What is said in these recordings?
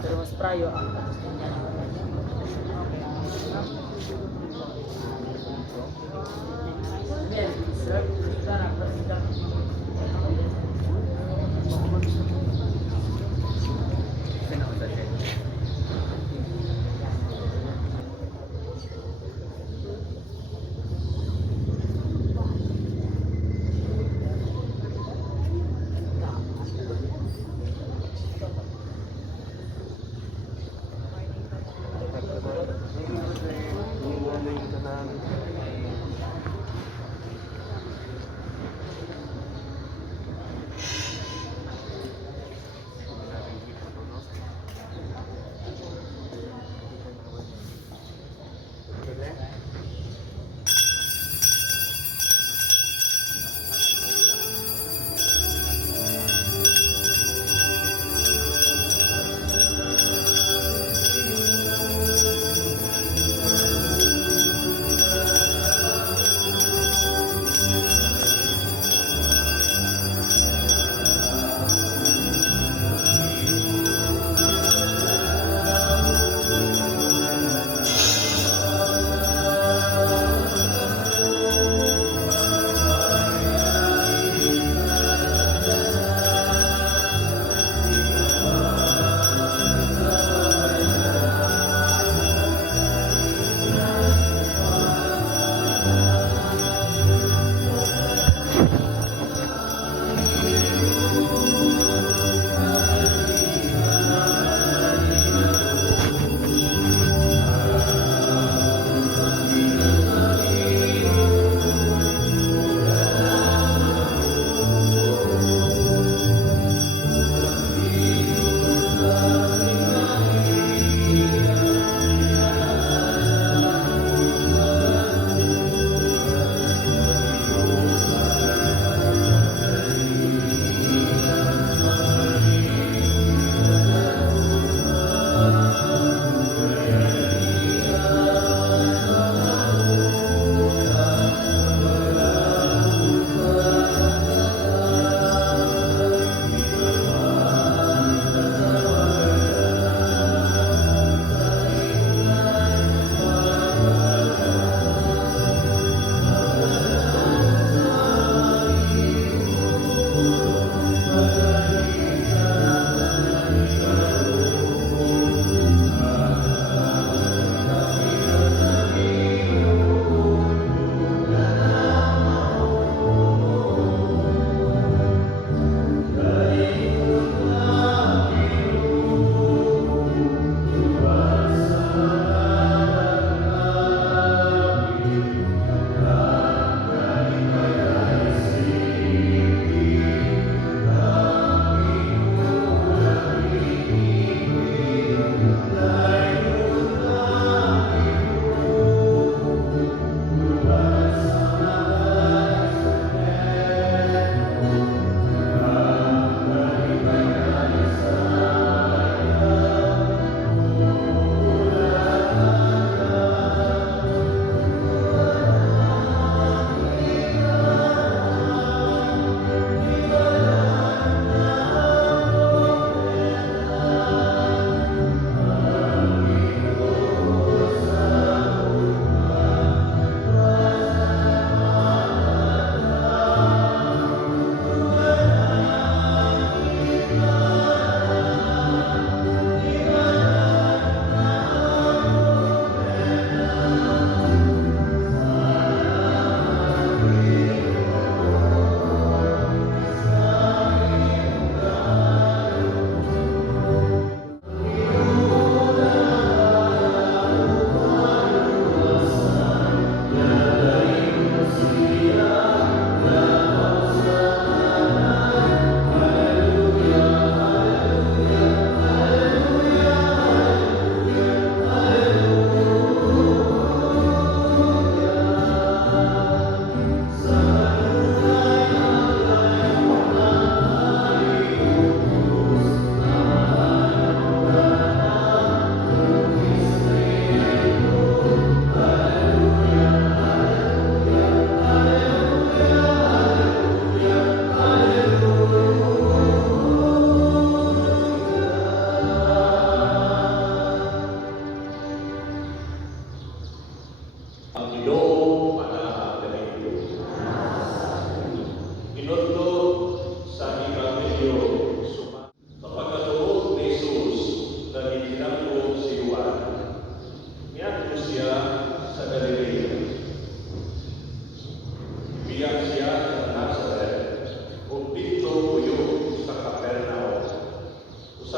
Pero mas prayo ang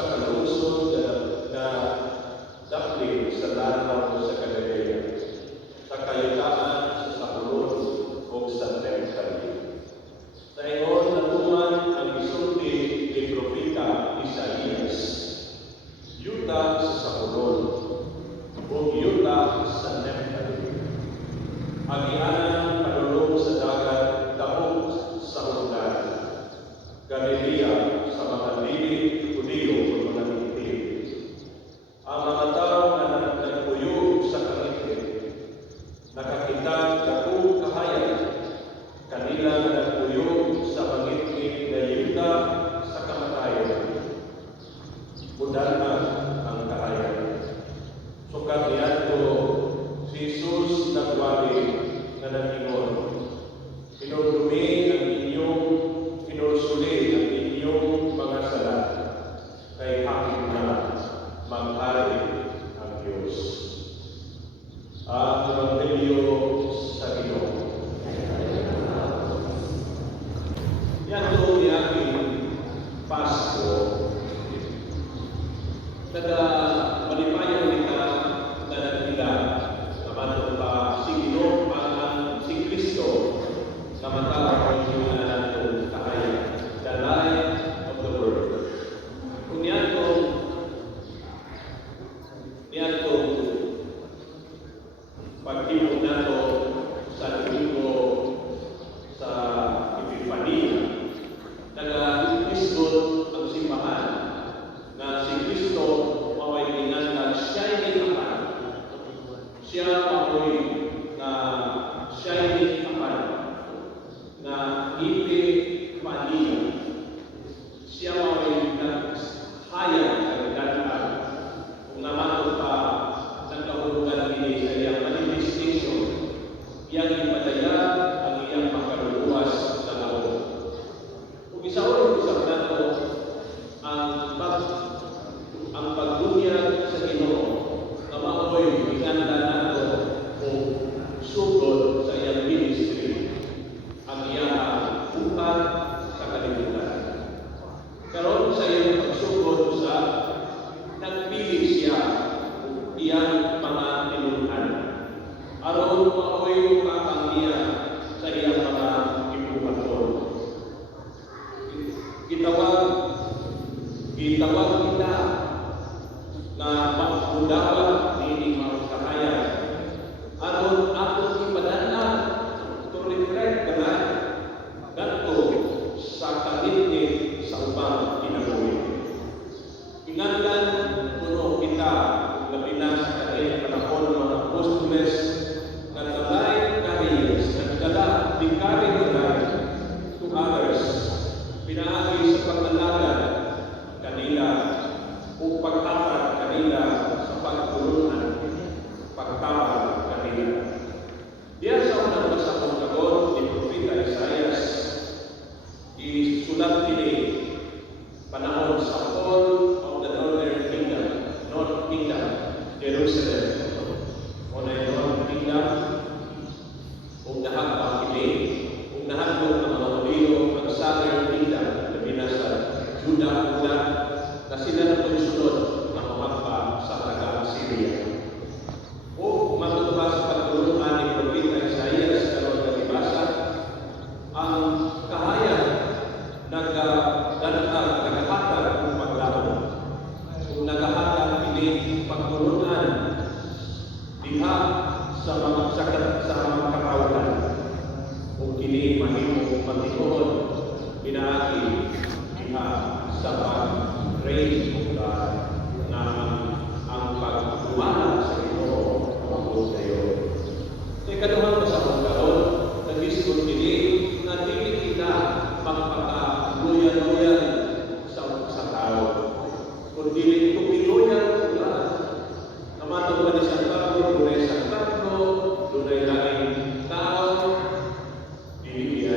kalungsod na dapli sa lanaw sa Galilea, sa kayutaan sa Zabulon o sa Neftali. Sa ingon natuman ang gisulti ni Propeta Isaías, yuta sa Zabulon o yuta sa Neftali. Agianan padulong sa dagat, tapos sa Jordan, Galilea sa mga dili Hudiyo o mga itim. Ang mga tao na nagpuyo sa kangit, nakakita dakong kahayan, kanila na nagpuyo sa pangit na yuta sa kamatayon. Budan na ang kahayan. Sukat niyan ko, si Jesus nagwali na nag-ingon, pinudumi ang inyong, pinursuli ang inyong mga sala, kay hakim na maghari ang Diyos. Ang Evangelyo sa Ginoo. Yan doon ni aking Pasko. Malipayan kita na nagtila naman pa si Ginoo ang si Kristo na matawag ang yung natin kahaya, the light of the world. Kung niyan ko pag-ibig nato sa Domingo sa Epifania, nag-isgot ang simbahan na si Kristo maway ginanda siya'y ginapan. Siya maway na siya'y ginapan na Epifania. Siya maway naghayag ang danan kung naman pa nagkahulugan ini sa iyang manifestation, iyang ipadaya ang iyang pagkaluluwas na loob. Kung isaulog-usap nato ang pagdunyag sa Ginoo na maoy iganda nato o sugod sa iyang ministry, ang iyang buhat sa kalibutan. Karon sa iyang pagsugod sa nagpili siya iyang mga tinulungan aron maoy makang niya sa iyang mga ibuhaton. Gitawag kita na magbudawa ni mga kahayan aron aton ipadana to reflect na dito sa kalinit sa ubang kinabuhi. Ingatan puno kita labi na sa kanilang panahon ng mga apostoles na talay carriers, nagdala di carry life to others, pinaagi sa pagdalagan kanila o pagtatag kanila sa pagtulungan, pagtawag kanila. Diyan sa unang basahon kagon ni Propeta Isaías, isulat kini panahon sa fall of the North Kingdom, Jerusalem. O na yung North Kingdom, kung nahagpang kini, kung nahagpang ang mga Hudiyo, ang Southern Kingdom, labi na sa Judah, na sila na pagsunod na humagpa sa taga-Syria. O matutupad sa pagtulungan ni Propeta Isaías karon nagibasa, ang kahayan nagahatag ng paglaon. Kung nagahatag ini pagtulungan diha sa mga karawlan, kung kini mahimong matinuod pinaagi diha sa pag-praise of God na ang pagduwala sa Ginoo mabot kayo. Ikaduhang basahon karon nag-isgot kini na dili kita magpaka-luyan-luyan sa tao, kundi tumiluyan ulan. Namatong ba ni San Pablo, dunay San Pablo, dunay laing tao, dili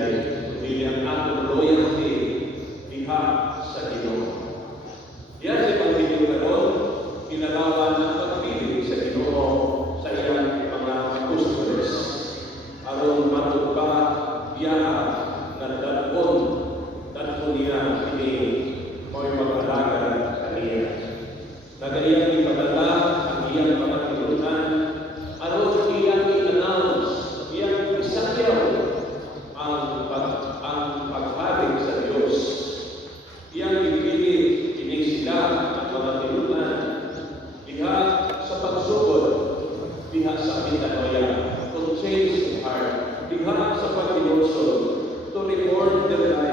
ang atong loyalty diha sa Ginoo. Diyan sa pagpili karon, kinalawan ang pagpili sa Ginoo sa iyang mga apostoles aron matugpa biyaha na dadon niya ini mo'y mag-alaga kaniya. Kagayang ipadala ang iyang mga tinunan, aron iyang i-announce, iyang isakyaw ang pagharing sa Diyos. Iyang ipilit kining sila ang mga tinunan, diha sa pagsugod, diha sa metanoia, to change the heart, diha sa pagkinusod, to reform their life,